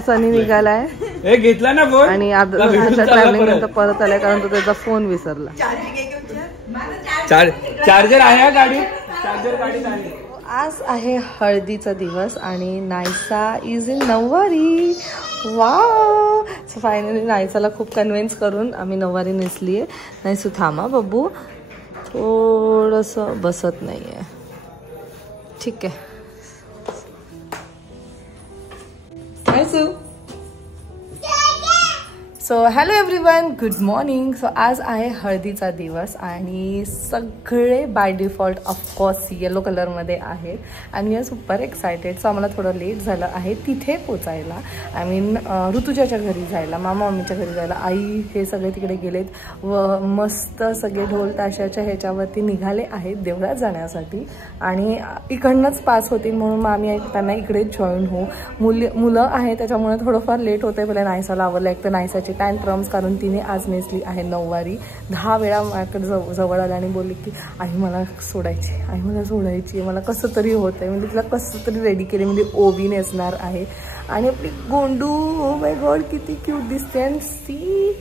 सनी निघालाय हे घेतला ना फोन आणि ट्रॅव्हलिंग नंतर परत आलाय कारण तो त्याचा फोन विसरला. चार्जर आहे गाडीत, चार्जर गाडीत आहे. आज आहे हळदीचा दिवस आणि नायसा इज इन नऊवारी. वाव. सो फायनली नायसाला खूप कन्व्हिन्स करून आम्ही नऊवारी नेसली आहे. नायसू थांबा बब्बू, थोडंसं बसत नाही आहे. ठीक आहे Naysu. So hello everyone, good morning. So आज आहे हळदीचा दिवस आणि सगळे बाय डिफॉल्ट ऑफकोर्स येलो कलरमध्ये आहेत आणि we are super excited. So आम्हाला थोडं लेट झालं आहे तिथे पोचायला. आय मीन ऋतुजाच्या घरी जायला, मामा मम्मीच्या घरी जायला. आई हे सगळे तिकडे गेलेत व मस्त सगळे ढोल ताशाच्या ह्याच्यावरती निघाले आहेत देवळात जाण्यासाठी आणि इकडनंच पास होतील म्हणून मग आम्ही त्यांना इकडेच जॉईन होऊ. मुलं आहे त्याच्यामुळे थोडंफार लेट होतं आहे. पहिल्या नायसाला आवडलं एक तर नायसाची टॅन्ट्रम्स कारण तिने आज नेसली आहे नऊवारी. 10 वेळा माझ्याकडे जवळ आला आणि बोलली की आई मला सोडायची, आई मला सोडायची, मला कसं तरी होत आहे. म्हणजे तिला कसं तरी रेडी केली. म्हणजे ओवी नेसणार आहे आणि आपली गोंडू, ओ माय गॉड किती क्यूट दिसते. आणि ती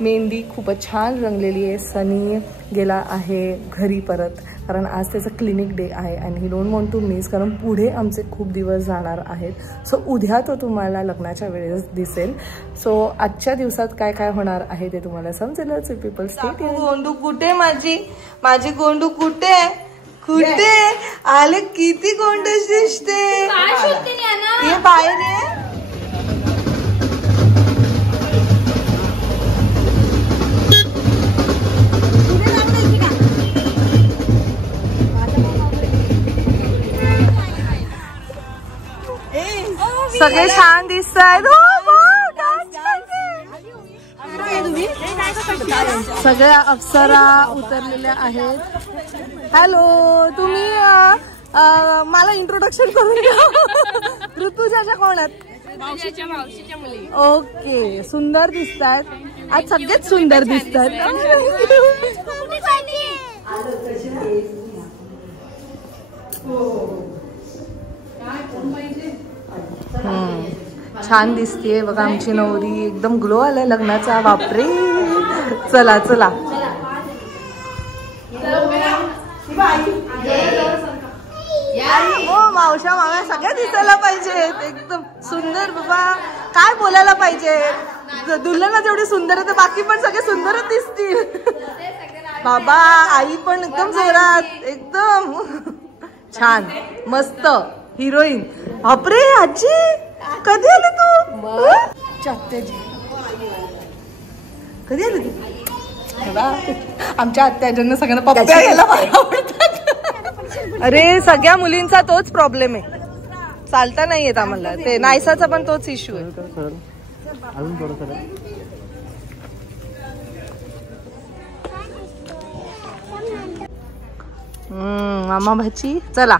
मेहंदी खूपच छान रंगलेली आहे. सनी गेला आहे घरी परत कारण आज त्याचं क्लिनिक डे आहे आणि ही डोंट वॉन्ट टू मिस कारण पुढे आमचे खूप दिवस जाणार आहेत. सो उद्या तो तुम्हाला लग्नाच्या वेळेस दिसेल. सो आजच्या दिवसात काय काय होणार आहे ते तुम्हाला समजेलच. People state. गोंडू कुठे माझी गोंडू कुठे कुठे आले? किती गोंडस दिसते. ये बाहेर आहे. सगळे छान दिसत आहेत. सगळ्या अप्सरा उतरलेल्या आहेत. हॅलो, तुम्ही मला इंट्रोडक्शन करून द्या. ऋतुजाच्या कोण आहेत? मावशीच्या मुली. ओके, सुंदर दिसत आहेत आज, सगळेच सुंदर दिसत आहेत. छान दिसतेय बघा आमची नवरी. एकदम ग्लो आलाय लग्नाचा. बापरे. चला चला. हो मावशा माव्या सगळ्या दिसायला पाहिजेत. एकदम सुंदर बाबा. काय बोलायला पाहिजे. दुल्हन जेवढी सुंदर आहे तर बाकी पण सगळे सुंदरच दिसतील. बाबा आई पण एकदम जोरात. एकदम छान मस्त हिरोईन. बापरे आजी कधी आली तू? कधी आली तू? आमच्या आत्याजांना सगळ्यांना पप्प्या घ्यायला आवडतात. अरे सगळ्या मुलींचा तोच प्रॉब्लेम आहे. चालता नाही येत आम्हाला. ते नायसाचा पण तोच इश्यू आहे. मामा भाची चला.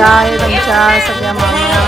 या आहेत आमच्या सगळ्या माम्या.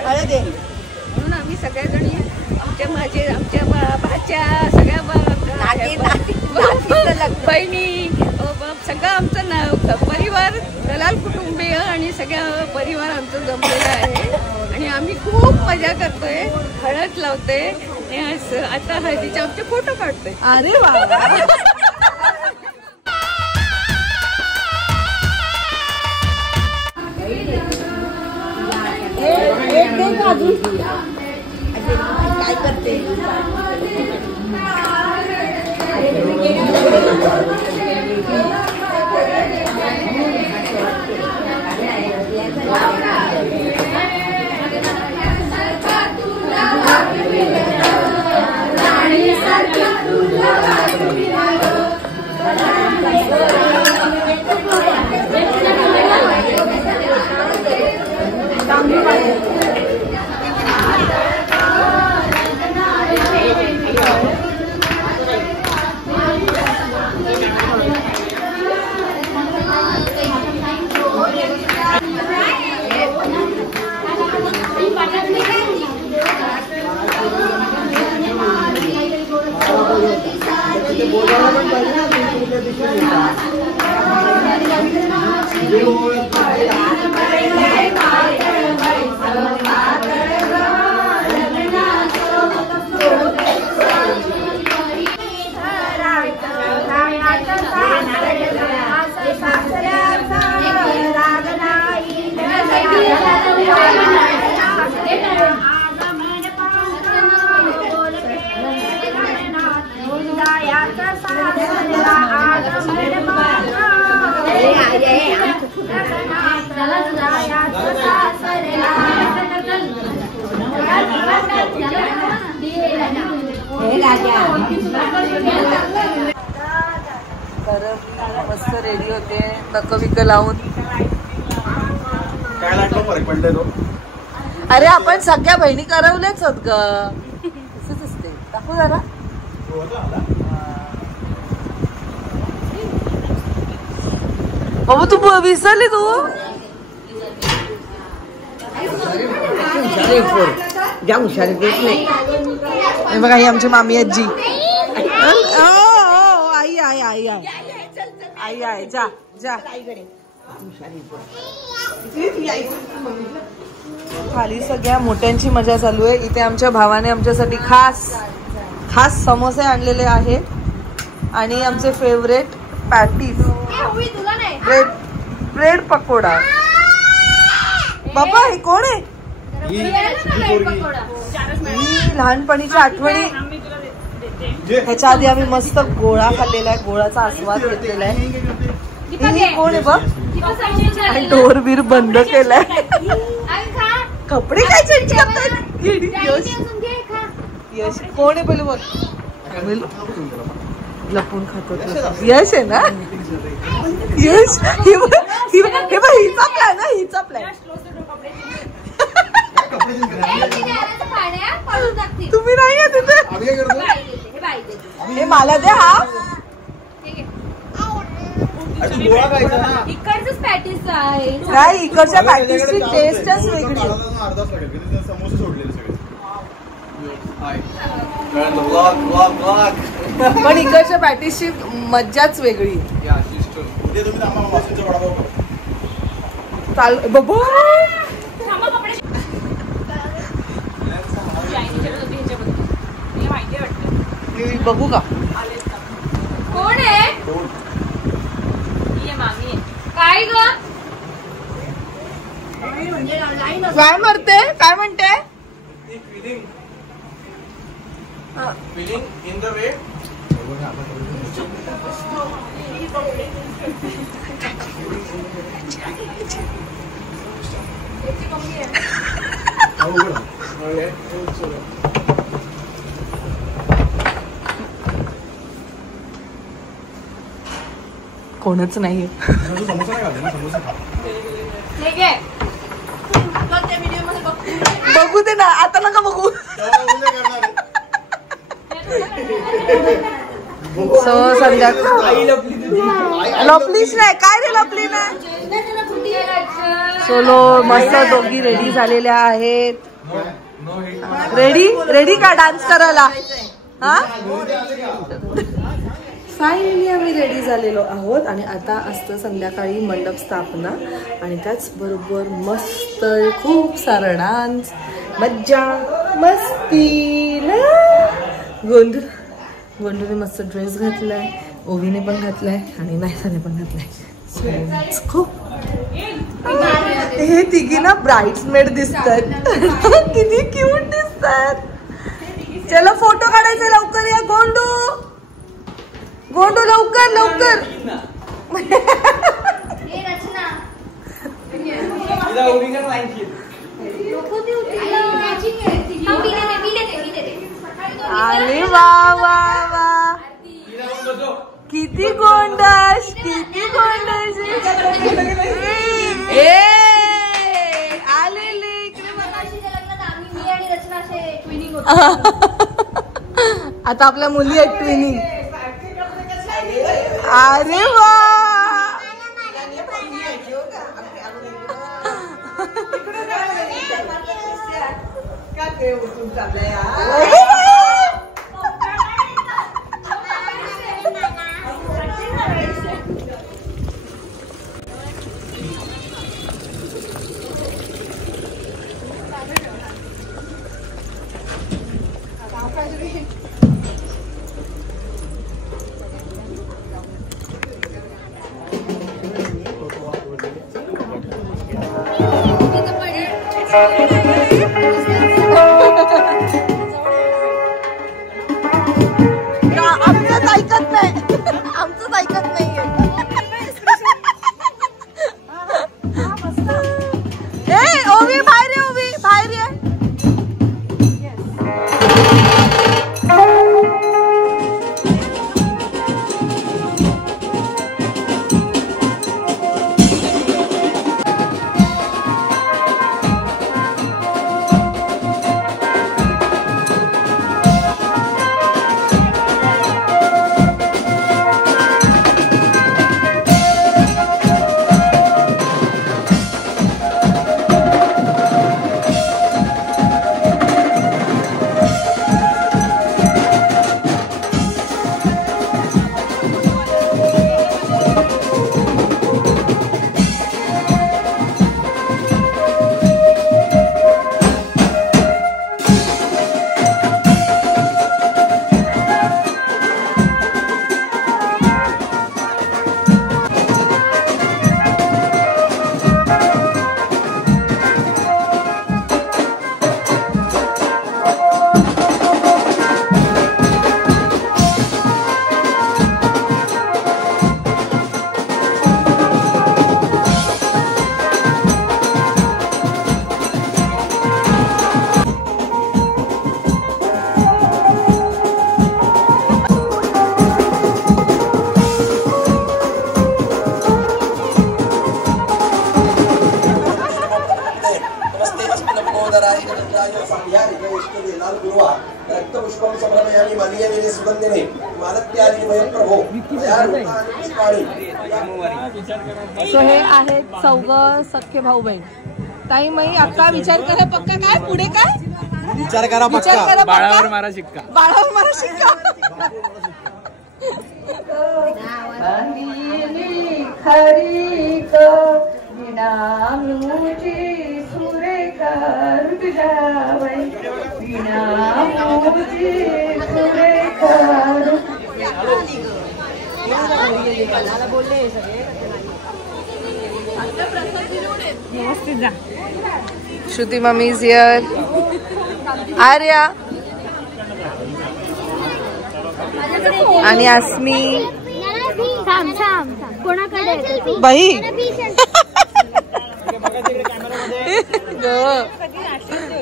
म्हणून आम्ही सगळ्याजणी आमच्या भाच्या सगळ्या बहिणी सगळं आमचं परिवार दलाल कुटुंबीय आणि सगळ्या परिवार आमचं जमलेलं आहे आणि आम्ही खूप मजा करतोय. हळद लावते आता हळदीचे आमचे फोटो काढतोय. अरे वा. काय करते मस्त रेडी होते नक विक लावून. काय लागतो फरक पडले तो. अरे आपण सगळ्या बहिणी करवल्याच होत ग. तसंच असते. दाखव जरा. बाबा तू विसरली तू. ज्या हुशारी देत नाही. बघा ही आमची मामी आजी. आई आई आई आई आई आई जा जा. खाली सगळ्या मोठ्यांची मजा चालू आहे. इथे आमच्या भावाने आमच्यासाठी खास खास समोसे आणलेले आहेत आणि आमचे फेवरेट पॅटीस ब्रेड पकोडा. बाबा हे कोण आहे? ही लहानपणीची आठवणी. ह्याच्या आधी आम्ही मस्त गोळा खाल्लेला आहे. गोळाचा आस्वाद घेतलेला आहे. ही कोण आहे बघ. आणि डोर बीर बंद केलाय. कपडे काय चेंज करतात. यश यश कोण आहे पहिले बघ. लपून खातो. यश आहे ना. यश हे बघ हिचा प्लॅन ना. हिचा प्लॅन. तुम्ही नाही आहे तिथे. हे मला द्या. हा इकडचंच पॅटीस आहे. नाही इकडच्या पॅटीसची टेस्टच वेगळी. पण इकडच्या पॅटीसची मज्जाच वेगळी. चाल बाबा. बघू का कोण आहे. काय ग. काय म्हणते. काय म्हणते. In the way. कोणच नाही. बघू दे ना. आता नका बघू. सो संध्याकाळी लपलीच नाही. काय रे लपली नाही. सोलो मस्त दोघी रेडी झालेल्या आहेत. रेडी रेडी का डान्स करायला. हा फायनली आम्ही रेडी झालेलो आहोत. आणि आता असतं संध्याकाळी मंडप स्थापना आणि त्याचबरोबर मस्त खूप सारं डान्स मज्जा मस्ती. गोंडूने मस्त ड्रेस घातलाय. ओवीने पण घातलाय आणि नायसाने पण घातलाय. खूप हे तिघी ना ब्राइड्समेड दिसतात. किती क्यूट दिसतात. चला फोटो काढायचे. लवकर या गोंडू. गोंडू लवकर लवकर. अरे वा वा वा. किती गोंडस. किती गोंडस. आलेले आता आपल्या मुली आहेत ट्विनिंग. अरे वा. आमचंच ऐकत नाही, आमचंच ऐकत नाहीये. ओवी बाहेर ये, ओवी बाहेर ये. सो हे आहेत चौघं सख्खे भाऊ बहीण. ताई मई अक्का विचार करा पक्का. काय पुढे काय विचार करा पक्का. बाळावर मारा शिक्का. बाळावर मारा शिक्का. Shruti mummy is here. Arya आणि अस्मी बाई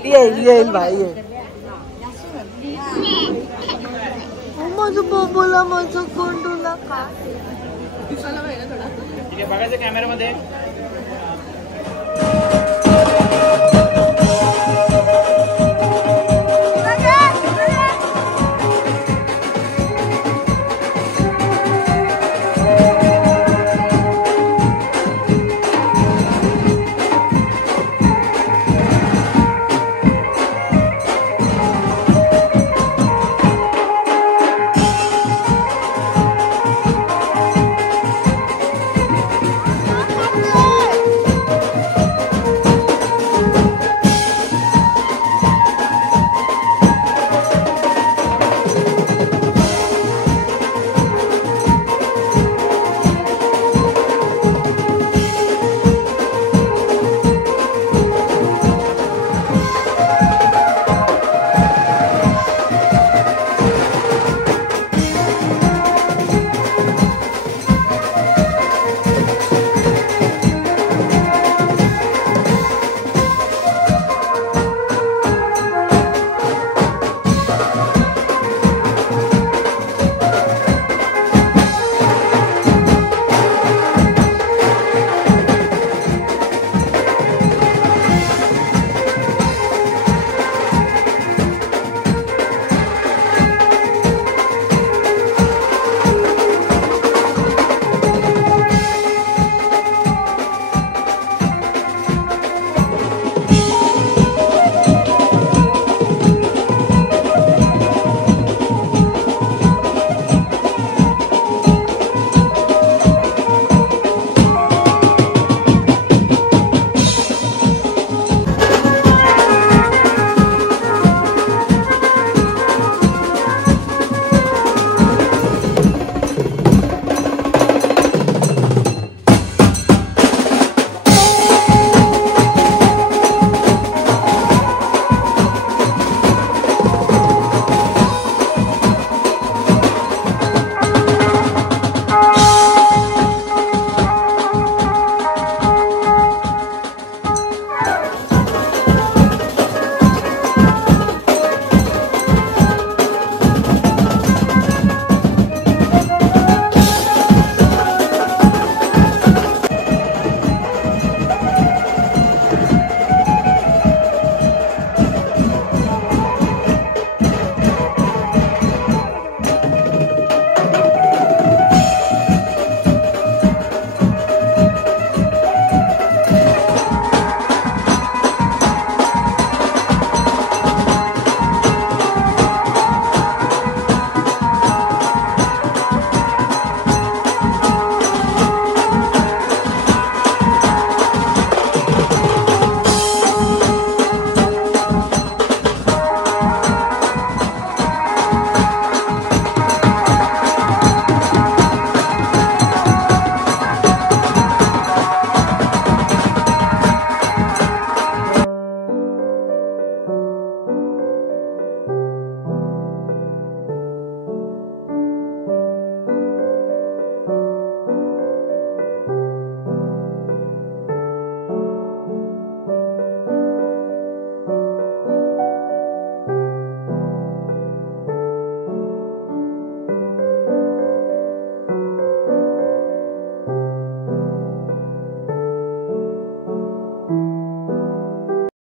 येईल बाई येईल. माझं बोला माझं कोंडू नका. बघायचं कॅमेऱ्यामध्ये.